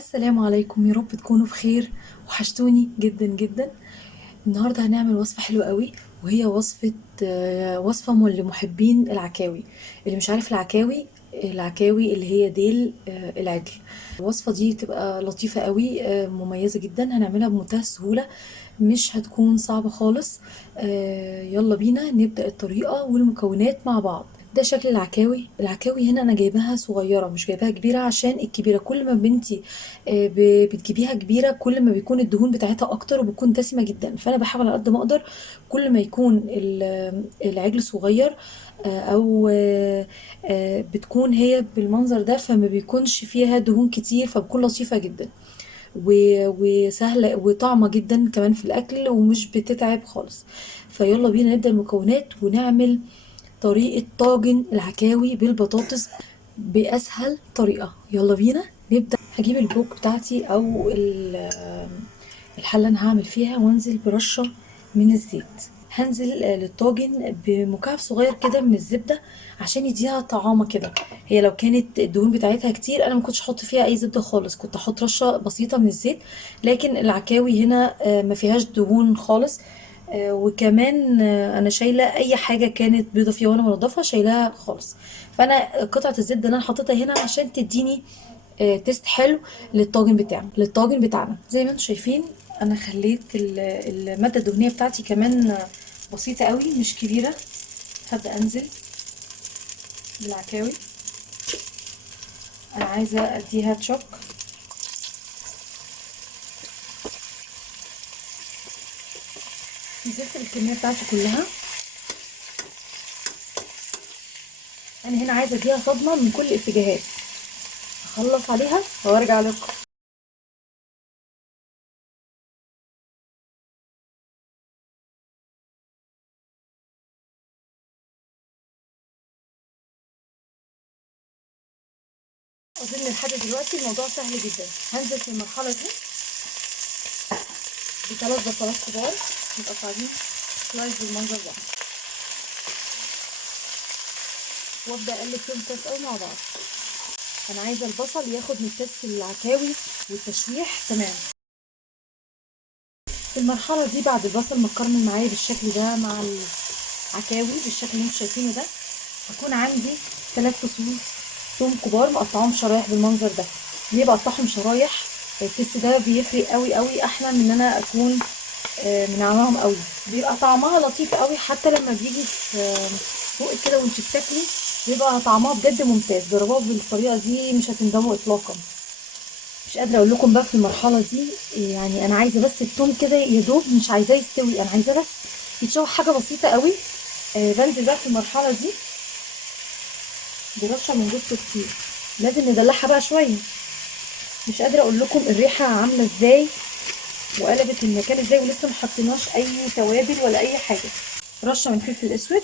السلام عليكم، يا رب تكونوا بخير. وحشتوني جدا جدا. النهارده هنعمل وصفة حلوة قوي، وهي وصفة لمحبين العكاوي. اللي مش عارف العكاوي اللي هي ديل العجل. الوصفة دي تبقى لطيفة قوي، مميزة جدا، هنعملها بمنتهى السهولة، مش هتكون صعبة خالص. يلا بينا نبدأ الطريقة والمكونات مع بعض. ده شكل العكاوي هنا انا جايباها صغيره، مش جايباها كبيره، عشان الكبيره كل ما بنتي بتجيبيها كبيره كل ما بيكون الدهون بتاعتها اكتر وبتكون دسمه جدا. فانا بحاول على قد ما اقدر كل ما يكون العجل صغير، او بتكون هي بالمنظر ده، فما بيكونش فيها دهون كتير، فبتكون لطيفه جدا وسهله وطعمه جدا كمان في الاكل، ومش بتتعب خالص. فيلا بينا نبدا المكونات ونعمل طريقة طاجن العكاوي بالبطاطس بأسهل طريقة. يلا بينا نبدأ. هجيب البوك بتاعتي أو الحلة اللي هعمل فيها، وانزل برشة من الزيت. هنزل للطاجن بمكعب صغير كده من الزبدة عشان يديها طعامة كده. هي لو كانت الدهون بتاعتها كتير انا ما كنتش احط فيها اي زبدة خالص، كنت احط رشة بسيطة من الزيت. لكن العكاوي هنا ما فيهاش دهون خالص. وكمان انا شايله اي حاجه كانت بيضه فيها وانا منضفه، شايلاها خالص. فانا قطعه الزبده اللي انا حطيتها هنا عشان تديني تيست حلو للطاجن بتاعنا. زي ما انتم شايفين انا خليت الماده الدهنيه بتاعتي كمان بسيطه قوي، مش كبيره. هبدا انزل بالعكاوي، انا عايزه اديها تشوك. نزلت بالكميه بتاعتي كلها. انا هنا عايزه اديها صدمه من كل الاتجاهات. اخلص عليها وارجع لكم. اظن لحد دلوقتي الموضوع سهل جدا. هنزل في المرحله دي بثلاث بصلات كبار متقطعين سلايس بالمنظر ده، وابدا اقلب فيهم كويس قوي مع بعض. انا عايزه البصل ياخد من تيست العكاوي والتشويح تمام. في المرحله دي بعد البصل ما اتكرمل معايا بالشكل ده مع العكاوي بالشكل اللي انتم شايفينه ده، هكون عندي 3 فصوص ثوم كبار مقطعهم شرايح بالمنظر ده. ليه بقطعهم شرايح؟ التيست ده بيفرق قوي قوي، احلى من ان انا اكون منعماهم قوي. بيبقى طعمها لطيف قوي، حتى لما بيجي في بقك كده وانت بتاكلي بيبقى طعمها بجد ممتاز. جربوها بالطريقه دي مش هتندموا اطلاقا. مش قادره اقول لكم بقى في المرحله دي، يعني انا عايزه بس التوم كده يا دوب، مش عايزاه يستوي، انا عايزاه بس يتشوح حاجه بسيطه قوي. بنزل بقى في المرحله دي برشه من جوز الطيب. لازم ندلعها بقى شويه. مش قادره اقول لكم الريحه عامله ازاي وقلبت المكان ازاي، ولسه ما حطيناش اي توابل ولا اي حاجه. رشه من فلفل اسود.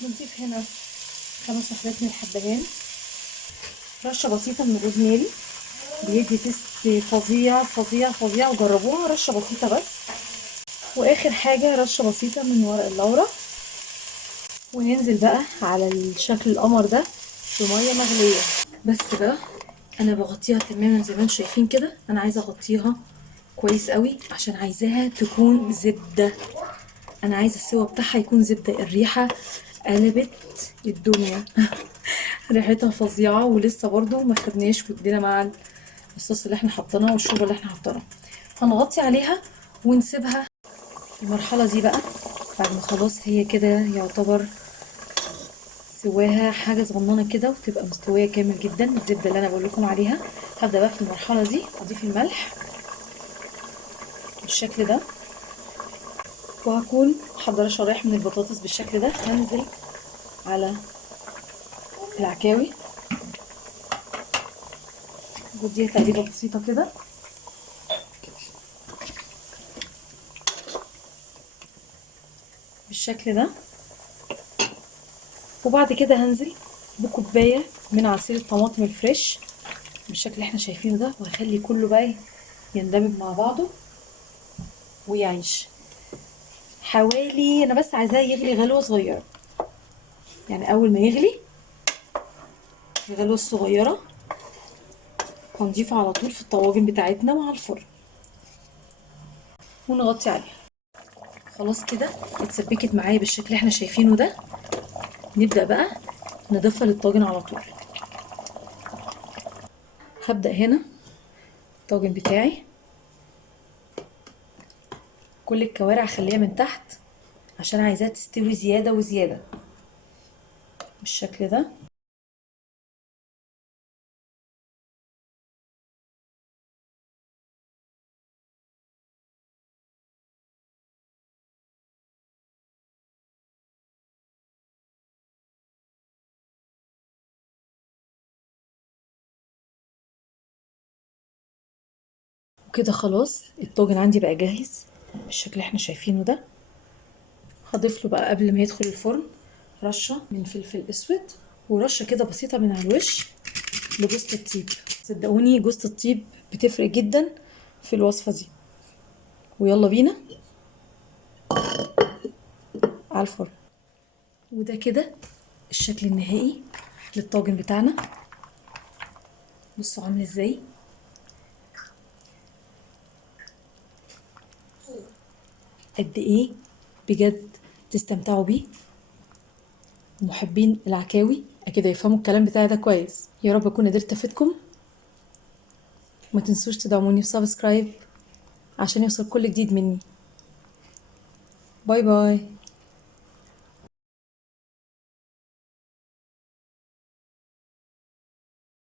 نضيف هنا 5 وحدات من الحبهان. رشه بسيطه من الروزماري، بيدي تيست فظيع فظيع فظيع، وجربوها. رشه بسيطه بس. واخر حاجه رشه بسيطه من ورق اللورا. وننزل بقى على الشكل القمر ده بميه مغليه. بس بقى انا بغطيها تماما زي ما انتم شايفين كده. انا عايزه اغطيها كويس قوي عشان عايزاها تكون زبده. انا عايزه السوا بتاعها يكون زبده. الريحه قلبت الدنيا. ريحتها فظيعه، ولسه برضو ما خدناش ودينا مع الصوص اللي احنا حطيناه والشوربه اللي احنا حطيناها. هنغطي عليها ونسيبها في المرحله دي بقى. بعد ما خلاص هي كده يعتبر سواها حاجه صغننه كده وتبقى مستويه كامل جدا، الزبده اللي انا بقول لكم عليها. هبدا بقى في المرحله دي اضيف الملح بالشكل ده، وهكون محضره شرايح من البطاطس بالشكل ده. هنزل على العكاوي بديها تقليبه بسيطه كده بالشكل ده. وبعد كده هنزل بكوبايه من عصير الطماطم الفريش بالشكل اللي احنا شايفينه ده، وهخلي كله بقى يندمج مع بعضه ويعيش. حوالي انا بس عايزاه يغلي غلوه صغيره، يعني اول ما يغلي الغلوه الصغيره هنضيفه على طول في الطواجن بتاعتنا مع الفرن ونغطي عليها. خلاص كده اتسبكت معايا بالشكل اللي احنا شايفينه ده. نبدأ بقى نضيفها للطاجن على طول. هبدأ هنا الطاجن بتاعي كل الكوارع اخليها من تحت عشان عايزاها تستوي زيادة وزيادة بالشكل ده. وكده خلاص الطاجن عندي بقى جاهز بالشكل اللي احنا شايفينه ده. هضيف له بقى قبل ما يدخل الفرن رشة من فلفل اسود ورشة كده بسيطة من على الوش لجوز الطيب. صدقوني جوز الطيب بتفرق جدا في الوصفة دي. ويلا بينا على الفرن. وده كده الشكل النهائي للطاجن بتاعنا. بصوا عامل ازاي. قد ايه بجد تستمتعوا بيه. محبين العكاوي اكيد هيفهموا الكلام بتاعي ده كويس. يا رب اكون قدرت افيدكم. ما تنسوش تدعموني بسبسكرايب عشان يوصل كل جديد مني. باي باي.